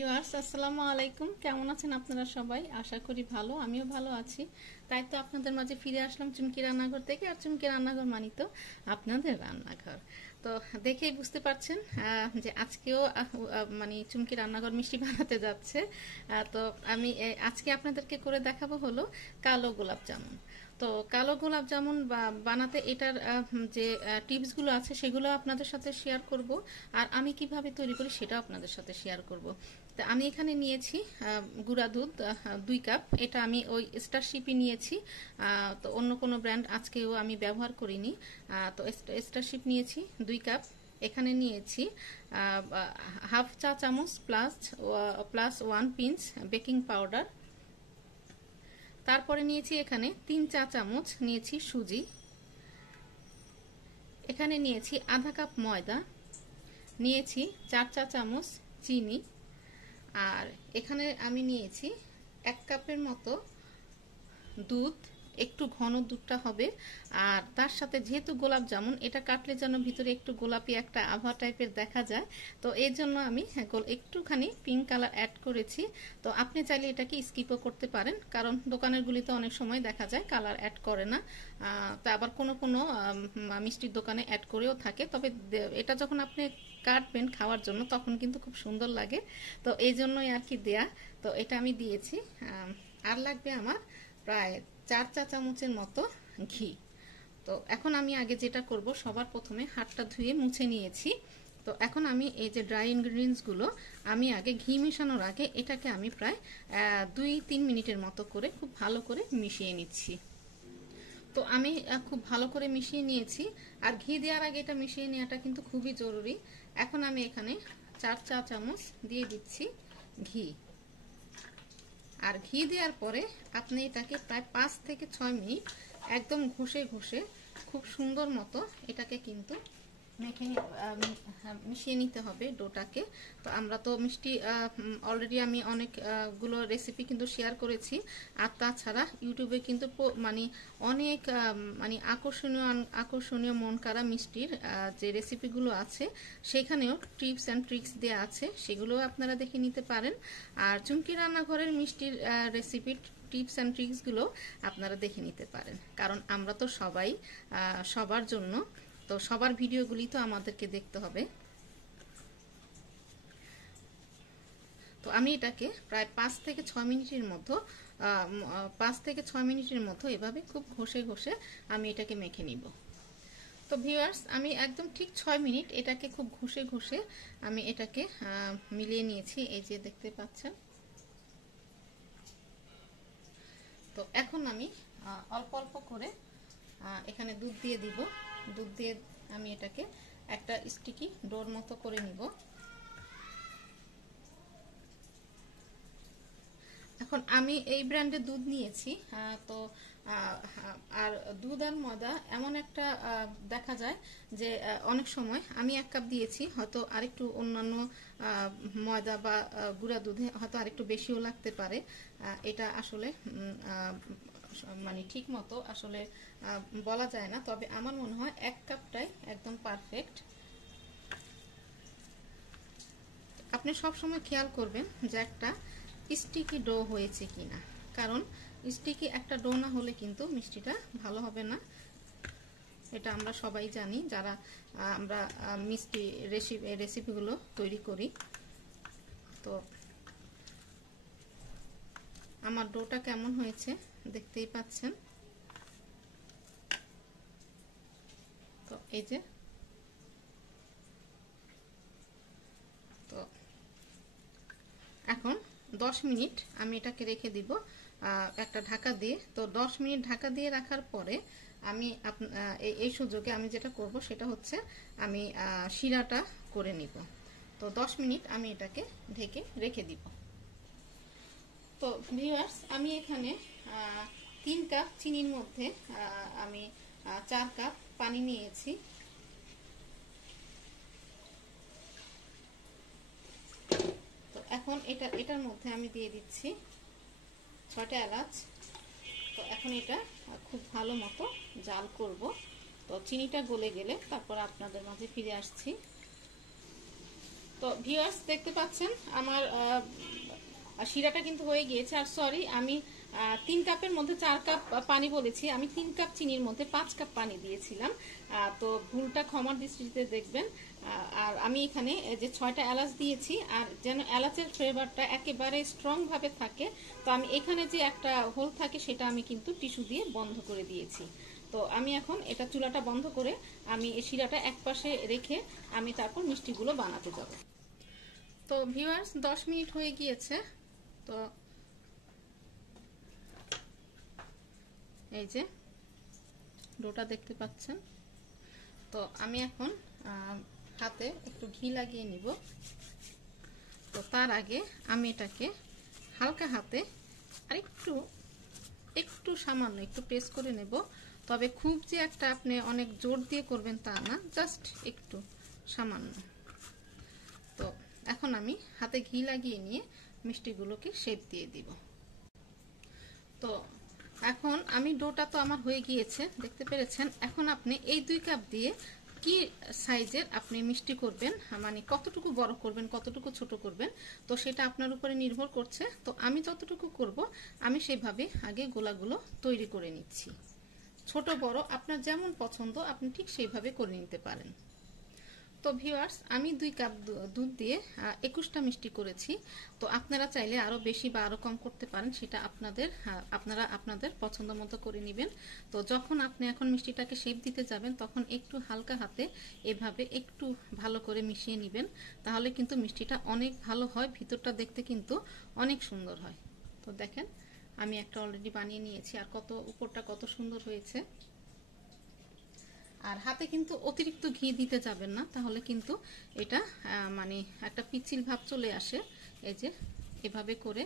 Viewers আসসালামু আলাইকুম, কেমন আছেন আপনারা সবাই? আশা করি ভালো, আমিও ভালো আছি। তাই তো আপনাদের মাঝে ফিরে আসলাম চুমকি রান্নাঘর থেকে। আর চুমকি রান্নাঘর মানি তো আপনাদের রান্নাঘর। তো দেখেই বুঝতে পারছেন যে আজকেও মানে চুমকি রান্নাঘর মিষ্টি বানাতে যাচ্ছে। তো আমি আজকে আপনাদেরকে করে দেখাবো হলো কালো গোলাপ জামুন। তো কালো গোলাপ জামুন বানাতে এটার যে টিপসগুলো আছে সেগুলো আপনাদের সাথে শেয়ার করব। আর আমি কিভাবে তৈরি করি সেটাও আপনাদের সাথে শেয়ার করব। তো আমি এখানে নিয়েছি গুঁড়া দুধ 2 কাপ। এটা আমি ওই স্টারশিপই নিয়েছি, তো অন্য কোনো ব্র্যান্ড আজকেও আমি ব্যবহার করিনি। তো স্টারশিপ নিয়েছি 2 কাপ। এখানে নিয়েছি হাফ চা চামচ প্লাস 1 পিঞ্চ বেকিং পাউডার। তারপরে নিয়েছি এখানে 3 চা চামচ নিয়েছি সুজি। এখানে নিয়েছি আধা কাপ ময়দা, নিয়েছি 4 চা চামচ চিনি, আর এখানে আমি নিয়েছি 1 কাপের মতো দুধ। একটু ঘন দুধটা হবে। আর তার সাথে যেহেতু গোলাপ জামুন, এটা কাটলে যেন ভিতরে একটু গোলাপি একটা আভা টাইপের দেখা যায়, তো এই জন্য আমি একটুখানি পিঙ্ক কালার অ্যাড করেছি। তো আপনি চাইলে এটাকে স্কিপও করতে পারেন, কারণ দোকানের গুলিতে অনেক সময় দেখা যায় কালার অ্যাড করে না। তা আবার কোনো কোনো মিষ্টির দোকানে অ্যাড করেও থাকে। তবে এটা যখন আপনি কাটবেন খাওয়ার জন্য তখন কিন্তু খুব সুন্দর লাগে, তো এই জন্যই আর কি দেয়া। তো এটা আমি দিয়েছি। আর লাগবে আমার প্রায় 4 চা চামচের মতো ঘি। তো এখন আমি আগে যেটা করব, সবার প্রথমে হাতটা ধুয়ে মুছে নিয়েছি। তো এখন আমি এই যে ড্রাই ইনগ্রিডিয়েন্টসগুলো আমি আগে ঘি মেশানোর আগে এটাকে আমি প্রায় 2-3 মিনিটের মতো করে খুব ভালো করে মিশিয়ে নিচ্ছি। তো আমি খুব ভালো করে মিশিয়ে নিয়েছি। আর ঘি দেওয়ার আগে এটা মিশিয়ে নেওয়াটা কিন্তু খুবই জরুরি। এখন আমি এখানে 4 চা চামচ দিয়ে দিচ্ছি ঘি। আর ঘি দেওয়ার পরে আপনি এটাকে প্রায় 5 থেকে 6 মিনিট একদম ঘষে ঘষে খুব সুন্দর মতো এটাকে কিন্তু মিশিয়ে নিতে হবে ডোটাকে। তো আমরা তো মিষ্টি অলরেডি আমি অনেকগুলো রেসিপি কিন্তু শেয়ার করেছি। আর তাছাড়া ইউটিউবে কিন্তু মানে অনেক মানে আকর্ষণীয় মন কাড়া মিষ্টির যে রেসিপিগুলো আছে সেখানেও টিপস অ্যান্ড ট্রিক্স দেওয়া আছে, সেগুলোও আপনারা দেখে নিতে পারেন। আর চুমকি রান্নাঘরের মিষ্টির রেসিপি টিপস অ্যান্ড ট্রিক্সগুলো আপনারা দেখে নিতে পারেন, কারণ আমরা তো সবাই সবার জন্য, তো সবার ভিডিওগুলি তো আমাদেরকে দেখতে হবে। তো আমি এটাকে প্রায় 5 থেকে 6 মিনিটের মতো 5 থেকে 6 মিনিটের মতো এভাবে খুব ঘষে ঘষে আমি এটাকে মেখে নিব। তো ভিউয়ার্স, আমি একদম ঠিক 6 মিনিট এটাকে খুব ঘষে ঘষে আমি এটাকে মিলিয়ে নিয়েছি, এই যে দেখতে পাচ্ছেন। তো এখন আমি অল্প অল্প করে এখানে দুধ দিয়ে দিব। দুধ দিয়ে আমি এটাকে একটা স্টিকি ডোর মতো করে নিব। এখন আমি এই ব্র্যান্ডের দুধ নিয়েছি। তো আর দুধ আর ময়দা এমন একটা দেখা যায় যে অনেক সময় আমি 1 কাপ দিয়েছি, হয়তো আরেকটু অন্যান্য ময়দা বা গুঁড়া দুধে হয়তো আরেকটু বেশিও লাগতে পারে। এটা আসলে মানে ঠিক মতো আসলে বলা যায় না, তবে আমার মনে হয় 1 কাপটাই একদম পারফেক্ট। আপনি সব সময় খেয়াল করবেন যে একটা স্টিকি ডো হয়েছে কিনা, কারণ স্টিকি একটা ডো না হলে কিন্তু মিষ্টিটা ভালো হবে না। এটা আমরা সবাই জানি যারা আমরা মিষ্টি রেসিপিগুলো তৈরি করি। তো আমার ডোটা কেমন হয়েছে দেখতেই পাচ্ছেন। তো এই যে, তো এখন 10 মিনিট আমি এটাকে রেখে দিব একটা ঢাকা দিয়ে। তো 10 মিনিট ঢাকা দিয়ে রাখার পরে আমি এই সুযোগে আমি যেটা করব সেটা হচ্ছে আমি শিরাটা করে নিব। তো 10 মিনিট আমি এটাকে ঢেকে রেখে দিব। তো ভিউয়ার্স, আমি এখানে 3 কাপ চিনির মধ্যে আমি 4 কাপ পানি নিয়েছি। তো এখন এটার মধ্যে আমি দিয়ে দিচ্ছি 6টা এলাচ। তো এখন এটা খুব ভালো মতো জাল করব। তো চিনিটা গলে গেলে তারপর আপনাদের মাঝে ফিরে আসছি। তো ভিউয়ার্স দেখতে পাচ্ছেন আমার শিরাটা কিন্তু হয়ে গিয়েছে। আর সরি, আমি 3 কাপের মধ্যে 4 কাপ পানি বলেছি, আমি 3 কাপ চিনির মধ্যে 5 কাপ পানি দিয়েছিলাম। তো ভুলটা ক্ষমার দৃষ্টিতে দেখবেন। আর আমি এখানে যে 6টা এলাচ দিয়েছি, আর যেন এলাচের ফ্লেভারটা একেবারে স্ট্রং ভাবে থাকে, তো আমি এখানে যে একটা হোল থাকে সেটা আমি কিন্তু টিস্যু দিয়ে বন্ধ করে দিয়েছি। তো আমি এখন এটা চুলাটা বন্ধ করে আমি এই শিরাটা একপাশে রেখে আমি তারপর মিষ্টিগুলো বানাতে যাব। তো ভিউয়ার্স 10 মিনিট হয়ে গিয়েছে। তো এই যে ডোটা দেখতে পাচ্ছেন। তো আমি এখন হাতে একটু ঘি লাগিয়ে নিব। তো তার আগে আমি এটাকে হালকা হাতে আর একটু সামান্য একটু প্রেস করে নেব। তবে খুব যে একটা আপনি অনেক জোর দিয়ে করবেন তা না, জাস্ট একটু সামান্য। তো এখন আমি হাতে ঘি লাগিয়ে নিয়ে মিষ্টিগুলোকে শেপ দিয়ে দিব। তো এখন আমি ডোটা তো আমার হয়ে গিয়েছে, দেখতে পেরেছেন। এখন আপনি এই 2 কাপ দিয়ে কি সাইজের আপনি মিষ্টি করবেন, মানে কতটুকু বড় করবেন কতটুকু ছোট করবেন, তো সেটা আপনার উপরে নির্ভর করছে। তো আমি যতটুকু করব আমি সেইভাবে আগে গোলাগুলো তৈরি করে নিচ্ছি। ছোট বড় আপনার যেমন পছন্দ আপনি ঠিক সেইভাবে করে নিতে পারেন। তো ভিউয়ার্স আমি 2 কাপ দুধ দিয়ে 21টা মিষ্টি করেছি। তো আপনারা চাইলে আরো বেশি বা আরো কম করতে পারেন, সেটা আপনারা আপনাদের পছন্দ মতো করে নেবেন। তো যখন আপনি এখন মিষ্টিটাকে শেপ দিতে যাবেন তখন একটু হালকা হাতে এভাবে একটু ভালো করে মিশিয়ে নেবেন, তাহলে কিন্তু মিষ্টিটা অনেক ভালো হয়, ভিতরটা দেখতে কিন্তু অনেক সুন্দর হয়। তো দেখেন আমি একটা অলরেডি বানিয়ে নিয়েছি, আর উপরটা কত সুন্দর হয়েছে। আর হাতে কিন্তু অতিরিক্ত ঘি দিতে যাবেন না, তাহলে কিন্তু এটা মানে একটা পিচ্ছিল ভাব চলে আসে। এই যে এভাবে করে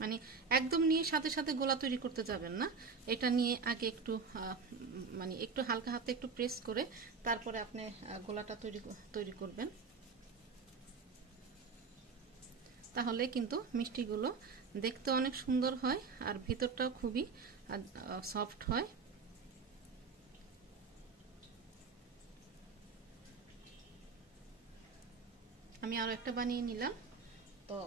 মানে একদম নিয়ে সাথে সাথে গোলা তৈরি করতে যাবেন না, এটা নিয়ে আগে একটু মানে একটু হালকা হাতে একটু প্রেস করে তারপরে আপনি গোলাটা তৈরি করবেন, তাহলে কিন্তু মিষ্টিগুলো দেখতে অনেক সুন্দর হয় আর ভিতরটাও খুবই সফট হয়। আমি আরো একটা বানিয়ে নিলাম। তো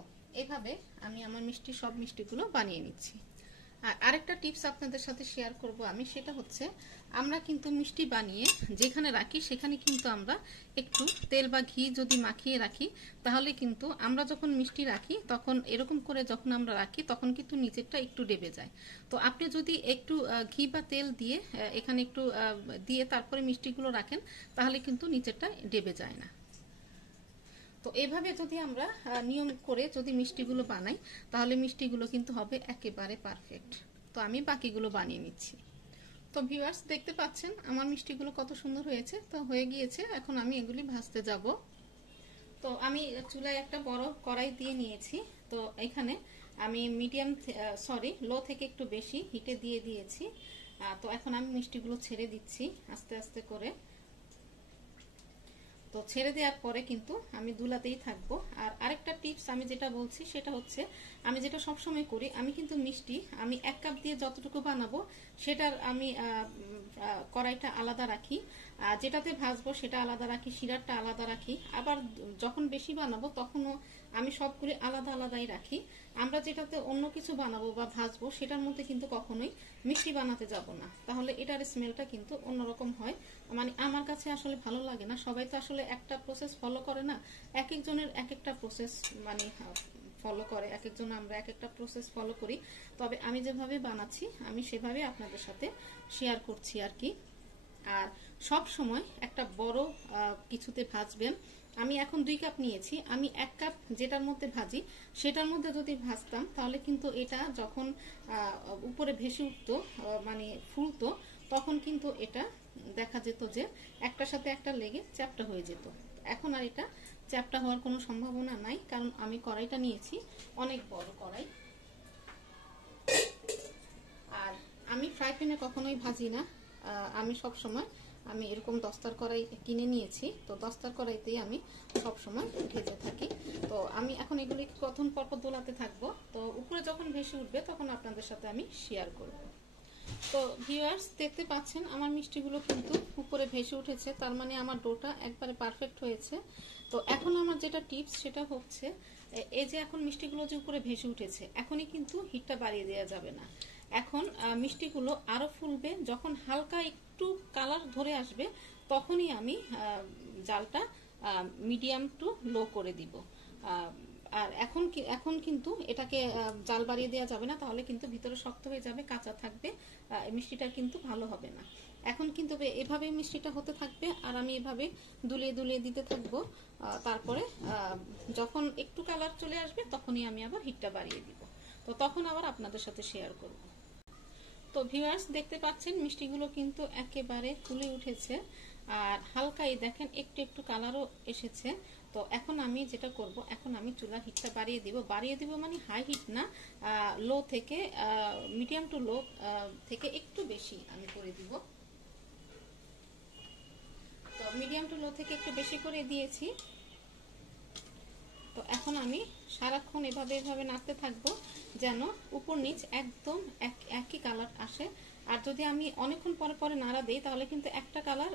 এইভাবে আমি আমার সব মিষ্টিগুলো বানিয়ে নিচ্ছি। আর আরেকটা টিপস আপনাদের সাথে শেয়ার করব আমি, সেটা হচ্ছে আমরা কিন্তু মিষ্টি বানিয়ে যেখানে রাখি সেখানে কিন্তু আমরা একটু তেল বা ঘি যদি মাখিয়ে রাখি, তাহলে কিন্তু আমরা যখন মিষ্টি রাখি তখন এরকম করে যখন আমরা রাখি তখন কিন্তু নিচেরটা একটু ডেবে যায়। তো আপনি যদি একটু ঘি বা তেল দিয়ে এখানে একটু দিয়ে তারপরে মিষ্টিগুলো রাখেন, তাহলে কিন্তু নিচেরটা ডেবে যায় না। তো এভাবে যদি আমরা নিয়ম করে যদি মিষ্টিগুলো বানাই, তাহলে মিষ্টিগুলো কিন্তু হবে একেবারে পারফেক্ট। তো আমি বাকিগুলো বানিয়ে নিচ্ছি। তো ভিউয়ার্স দেখতে পাচ্ছেন আমার মিষ্টিগুলো কত সুন্দর হয়েছে। তো হয়ে গিয়েছে, এখন আমি এগুলি ভাজতে যাব। তো আমি চুলায় একটা বড় কড়াই দিয়ে নিয়েছি। তো এখানে আমি লো থেকে একটু বেশি হিটে দিয়ে দিয়েছি। তো এখন আমি মিষ্টিগুলো ছেড়ে দিচ্ছি আস্তে আস্তে করে। তো ছেড়ে দেওয়ার পরে কিন্তু আমি দুলাতেই থাকবো। আর আরেকটা টিপস আমি যেটা বলছি সেটা হচ্ছে, আমি যেটা সবসময় করি, আমি কিন্তু মিষ্টি আমি 1 কাপ দিয়ে যতটুকু বানাবো সেটার আমি কড়াইটা আলাদা রাখি, যেটাতে ভাজবো সেটা আলাদা রাখি, শিরাটা আলাদা রাখি। আবার যখন বেশি বানাবো তখনও আমি সবগুলি আলাদা আলাদাই রাখি। আমরা যেটাতে অন্য কিছু বানাবো বা ভাজবো সেটার মধ্যে কিন্তু কখনোই মিষ্টি বানাতে যাব না, তাহলে এটার স্মেলটা কিন্তু অন্যরকম হয়। মানে আমার কাছে আসলে ভালো লাগে না। সবাই তো আসলে একটা প্রসেস ফলো করে না, এক একজনের এক একটা প্রসেস মানে ফলো করে, এক একজন আমরা এক একটা প্রসেস ফলো করি। তবে আমি যেভাবে বানাচ্ছি আমি সেভাবে আপনাদের সাথে শেয়ার করছি আর কি। আর সব সময় একটা বড় কিছুতে ভাজবেন। আমি এখন 2 কাপ নিয়েছি, আমি 1 কাপ যেটার মধ্যে ভাজি সেটার মধ্যে যদি ভাজতাম তাহলে কিন্তু এটা যখন উপরে ভেসে উঠতো মানে ফুলতো, তখন কিন্তু এটা দেখা যেত যে একটার সাথে একটা লেগে চ্যাপ্টা হয়ে যেত। এখন আর এটা চ্যাপ্টা হওয়ার কোনো সম্ভাবনা নাই, কারণ আমি কড়াইটা নিয়েছি অনেক বড় কড়াই। আর আমি ফ্রাই প্যানে কখনোই ভাজি না, আমি সব সময় আমি এরকম দস্তার কড়াই কিনে নিয়েছি। তো দস্তার কড়াইতেই আমি সব সময় ভেজে থাকি। তো আমি এখন এগুলি কতক্ষণ পরপর দোলাতে থাকবো। তো উপরে যখন ভেসে উঠবে তখন আপনাদের সাথে আমি শেয়ার করব। তো ভিউয়ার্স দেখতে পাচ্ছেন আমার মিষ্টিগুলো কিন্তু উপরে ভেসে উঠেছে, তার মানে আমার ডোটা একবারে পারফেক্ট হয়েছে। তো এখন আমার যেটা টিপস সেটা হচ্ছে, এই যে এখন মিষ্টিগুলো যে উপরে ভেসে উঠেছে, এখনই কিন্তু হিটটা বাড়িয়ে দেওয়া যাবে না। এখন মিষ্টিগুলো আরো ফুলবে, যখন হালকা একটু কালার ধরে আসবে তখনই আমি জালটা মিডিয়াম টু লো করে দিব। আর এখন কিন্তু এটাকে জাল বাড়িয়ে দেওয়া যাবে না, তাহলে কিন্তু ভিতরে শক্ত হয়ে যাবে, কাঁচা থাকবে, মিষ্টিটা কিন্তু ভালো হবে না। এখন কিন্তু এভাবে মিষ্টিটা হতে থাকবে আর আমি এভাবে দুলিয়ে দুলিয়ে দিতে থাকবো। তারপরে যখন একটু কালার চলে আসবে তখনই আমি আবার হিটটা বাড়িয়ে দিব। তো তখন আবার আপনাদের সাথে শেয়ার করব। তো ভিউয়ার্স দেখতে পাচ্ছেন মিষ্টিগুলো কিন্তু একেবারে ফুলে উঠেছে আর হালকাই দেখেন একটু একটু কালারও এসেছে। তো এখন আমি যেটা করব, এখন আমি চুলার হিটটা বাড়িয়ে দিব মানে হাই হিট না, লো থেকে মিডিয়াম টু লো থেকে একটু বেশি আমি করে দিব। তো মিডিয়াম টু লো থেকে একটু বেশি করে দিয়েছি। তো এখন আমি সারাক্ষণ এভাবে নাড়তে থাকবো যেন উপর নিচ একদম একই কালার আসে। আর যদি আমি অনেকক্ষণ পরে পরে নাড়া দিই তাহলে কিন্তু একটা কালার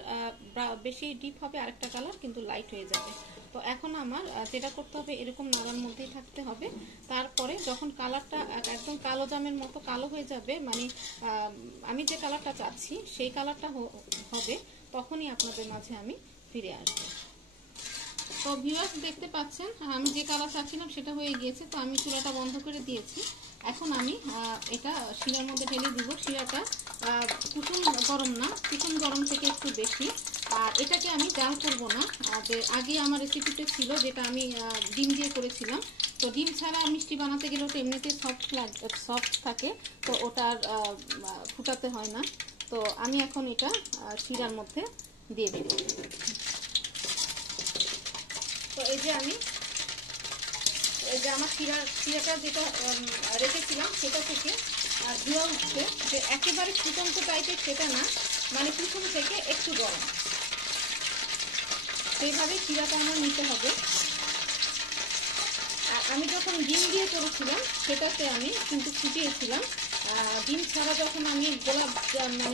বেশি ডিপ হবে আর একটা কালার কিন্তু লাইট হয়ে যাবে। তো এখন আমার যেটা করতে হবে, এরকম নাড়ার মধ্যেই থাকতে হবে। তারপরে যখন কালারটা একদম কালো জামের মতো কালো হয়ে যাবে, মানে আমি যে কালারটা চাচ্ছি সেই কালারটা হবে, তখনই আপনাদের মাঝে আমি ফিরে আসবো। তো ভিউয়ার্স দেখতে পাচ্ছেন আমি যে কালার চাচ্ছিলাম সেটা হয়ে গিয়েছে। তো আমি চুলাটা বন্ধ করে দিয়েছি। এখন আমি এটা শিরার মধ্যে ঢেলে দিব। শিরাটা কুসুম গরম না, কুসুম গরম থেকে একটু বেশি। আর এটাকে আমি জাল করব না। যে আগে আমার রেসিপিতে ছিল যেটা আমি ডিম দিয়ে করেছিলাম। তো ডিম ছাড়া মিষ্টি বানাতে গেলে ওটা এমনিতেই সফট থাকে, তো ওটার ফুটাতে হয় না। তো আমি এখন এটা শিরার মধ্যে দিয়ে দেব। তো এই যে আমার শিরাটা যেটা রেখেছিলাম সেটা থেকে ধোয়া উঠছে, যে একেবারে ফুটন্ত টাইপের সেটা না, মানে পিছন থেকে একটু গরম, সেইভাবে শিরাটা আমার নিতে হবে। আর আমি যখন ডিম দিয়ে করেছিলাম সেটাতে আমি কিন্তু ফুটিয়েছিলাম। ডিম ছাড়া যখন আমি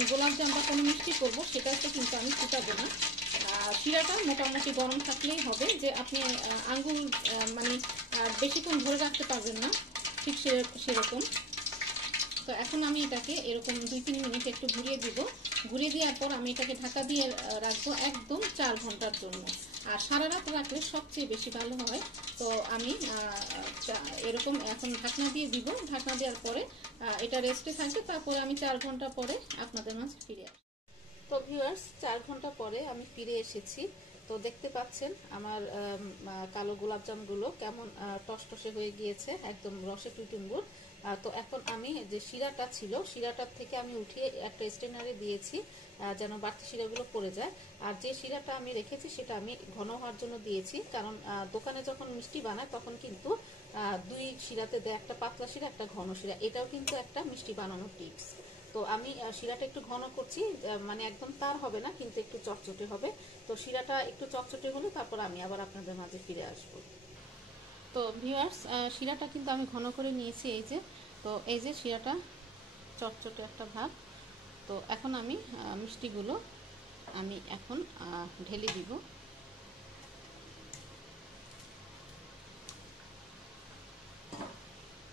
গোলাপ জাম বা কোনো মিষ্টি করবো সেটাতে কিন্তু আমি ফুটাবো না। শিরাটা মোটামুটি গরম থাকলেই হবে, যে আপনি আঙ্গুল মানে বেশিক্ষণ ধরে রাখতে পারবেন না, ঠিক সেরকম। তো এখন আমি এটাকে এরকম 2-3 মিনিট একটু ঘুরিয়ে দিব। ঘুরিয়ে দেওয়ার পর আমি এটাকে ঢাকা দিয়ে রাখবো একদম 4 ঘন্টার জন্য। আর সারা রাত রাখলে সবচেয়ে বেশি ভালো হয়। তো আমি এরকম এখন ঢাকনা দিয়ে দিব। ঢাকনা দেওয়ার পরে এটা রেস্টে থাকবে, তারপরে আমি 4 ঘন্টা পরে আপনাদের মাঝে ফিরে আসবো। তো ভিউয়ার্স 4 ঘন্টা পরে আমি ফিরে এসেছি। তো দেখতে পাচ্ছেন আমার কালো গোলাপজামগুলো কেমন টসটসে হয়ে গিয়েছে, একদম রসে টুইটুম্বুর। তো এখন আমি যে শিরাটা ছিল শিরাটার থেকে আমি উঠিয়ে একটা স্ট্রেনারে দিয়েছি যেন বাড়তি শিরাগুলো পড়ে যায়। আর যে শিরাটা আমি রেখেছি সেটা আমি ঘন হওয়ার জন্য দিয়েছি, কারণ দোকানে যখন মিষ্টি বানায় তখন কিন্তু 2 শিরাতে দেয়, একটা পাতলা শিরা একটা ঘন শিরা। এটাও কিন্তু একটা মিষ্টি বানানোর টিপস। তো আমি শিরাটা একটু ঘন করছি, মানে একদম তার হবে না কিন্তু একটু চটচটে হবে। তো শিরাটা একটু চটচটে হলে তারপর আমি আবার আপনাদের মাঝে ফিরে আসবো। তো ভিউয়ার্স শিরাটা কিন্তু আমি ঘন করে নিয়েছি, এই যে। তো এই যে শিরাটা চটচটে একটা ভাব। তো এখন আমি মিষ্টিগুলো আমি এখন ঢেলে দিব।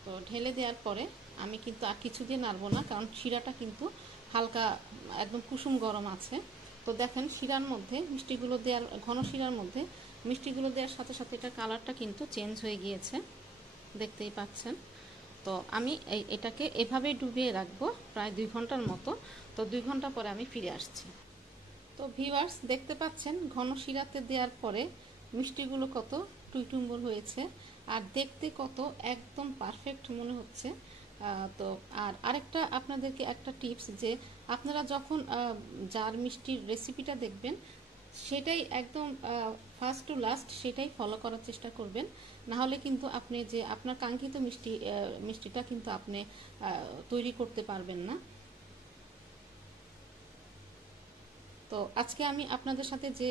তো ঢেলে দেওয়ার পরে আমি কিন্তু আর কিছু দিয়ে নাড়বো না, কারণ শিরাটা কিন্তু হালকা একদম কুসুম গরম আছে। তো দেখেন শিরার মধ্যে মিষ্টিগুলো দেওয়ার, ঘন শিরার মধ্যে মিষ্টিগুলো দেওয়ার সাথে সাথে এটা কালারটা কিন্তু চেঞ্জ হয়ে গিয়েছে, দেখতেই পাচ্ছেন। তো আমি এটাকে এভাবেই ডুবিয়ে রাখবো প্রায় 2 ঘন্টার মতো। তো 2 ঘন্টা পরে আমি ফিরে আসছি। তো ভিউয়ার্স দেখতে পাচ্ছেন ঘন শিরাতে দেওয়ার পরে মিষ্টিগুলো কত টুইটুম্বর হয়েছে আর দেখতে কত একদম পারফেক্ট মনে হচ্ছে। তো আর আরেকটা আপনাদেরকে একটা টিপস, যে আপনারা যখন জার মিষ্টির রেসিপিটা দেখবেন সেটাই একদম ফার্স্ট টু লাস্ট সেটাই ফলো করার চেষ্টা করবেন, না হলে কিন্তু আপনি যে আপনার কাঙ্ক্ষিত মিষ্টিটা কিন্তু আপনি তৈরি করতে পারবেন না। তো আজকে আমি আপনাদের সাথে যে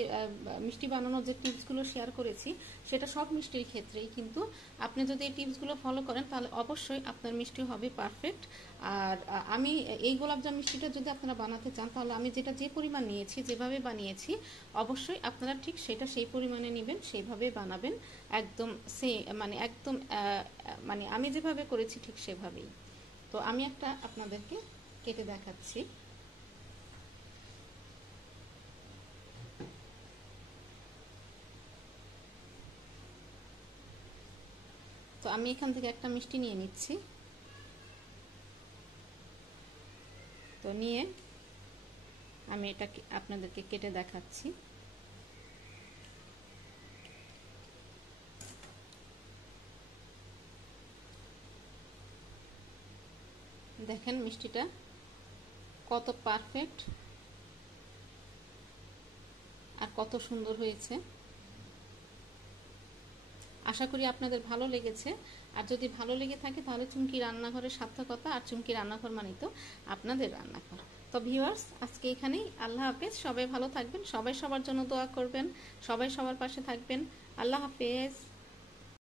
মিষ্টি বানানোর যে টিপসগুলো শেয়ার করেছি সেটা সব মিষ্টির ক্ষেত্রেই, কিন্তু আপনি যদি এই টিপসগুলো ফলো করেন তাহলে অবশ্যই আপনার মিষ্টি হবে পারফেক্ট। আর আমি এই গোলাপজাম মিষ্টিটা যদি আপনারা বানাতে চান তাহলে আমি যেটা যে পরিমাণ নিয়েছি, যেভাবে বানিয়েছি, অবশ্যই আপনারা ঠিক সেটা সেই পরিমাণে নেবেন, সেইভাবে বানাবেন, একদম মানে একদম মানে আমি যেভাবে করেছি ঠিক সেভাবেই। তো আমি একটা আপনাদেরকে কেটে দেখাচ্ছি। তো আমি এখান থেকে একটা মিষ্টি নিয়ে নিচ্ছি। তো নিয়ে আমি এটা আপনাদেরকে কেটে দেখাচ্ছি। দেখেন মিষ্টিটা কত পারফেক্ট আর কত সুন্দর হয়েছে। আশা করি আপনাদের ভালো লেগেছে। আর যদি ভালো লেগে থাকে তাহলে চুমকি রান্নাঘরের সার্থকতা, আর চুমকি রান্নাঘর মানে তো আপনাদের রান্নাঘর। তো ভিউয়ার্স, আজকে এখানেই। আল্লাহ হাফেজ। সবাই ভালো থাকবেন, সবাই সবার জন্য দোয়া করবেন, সবাই সবার পাশে থাকবেন। আল্লাহ হাফেজ।